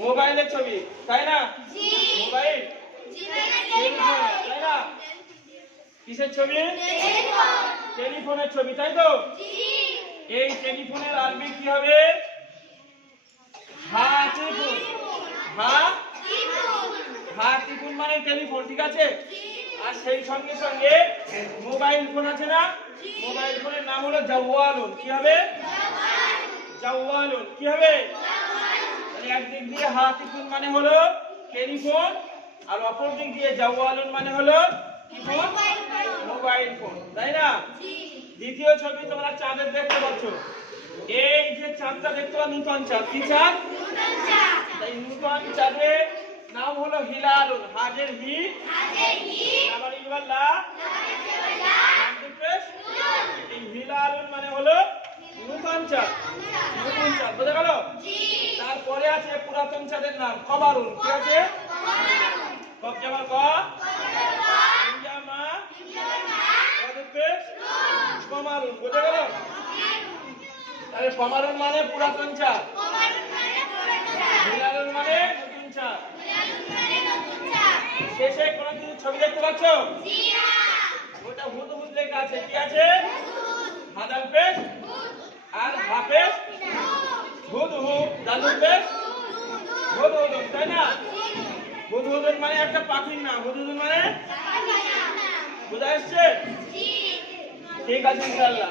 মোবাইলের ছবি তাই না? মোবাইল। তাই না? কিসের ছবি? টেলিফোনের ছবি তাই তো? এই টেলিফোনের আরবি কি হবে? হাতিফুন হা? হাতিফুন মানে টেলিফোন ঠিক আছে? আর সেই সঙ্গে সঙ্গে মোবাইল ফোন আছে না? মোবাইল ফোনের নাম হলো জাওয়ালুন কি হবে? জাওয়ালুন। কি হবে? মানে একদিক দিয়ে হাতিফুন মানে হলো টেলিফোন আর অপর দিক দিয়ে জাওয়ালুন মানে হলো কি ফোন? মোবাইল ফোন তাই না? দ্বিতীয় ছবি তোমরা চাঁদের দেখতে পাচ্ছ। এই যে চাঁদটা দেখতে পাচ্ছ নূতন চাঁদ। কি চাঁদ? তাই নূতন চাঁদের নাম হলো হিলালুন হাজের হি। আবার শান্তি পেশ এই হিলালুন মানে হলো নূতন চাঁদ। নতুন চাঁদ বোঝা গেল? আছে পুরাতন চাঁদের নাম কমারুন কি আছে? কব জামার ক ইনজামা কমারুন বোঝা গেল তাহলে কমারুন মানে পুরাতন চাঁদ। হিলালুন মানে নতুন চাঁদ। শেষে কোনো কিছু ছবি দেখতে পাচ্ছ? ওটা হুদ হুদ লেখা আছে। কি আছে? হাদাল পেশ আর হাফেজ হুদ হুদ দাদুর পেশ হুদ তাই না? হুদ মানে একটা পাখির নাম। হুদ হুদ মানে বোঝা এসছে ঠিক আছে ইনশাআল্লাহ।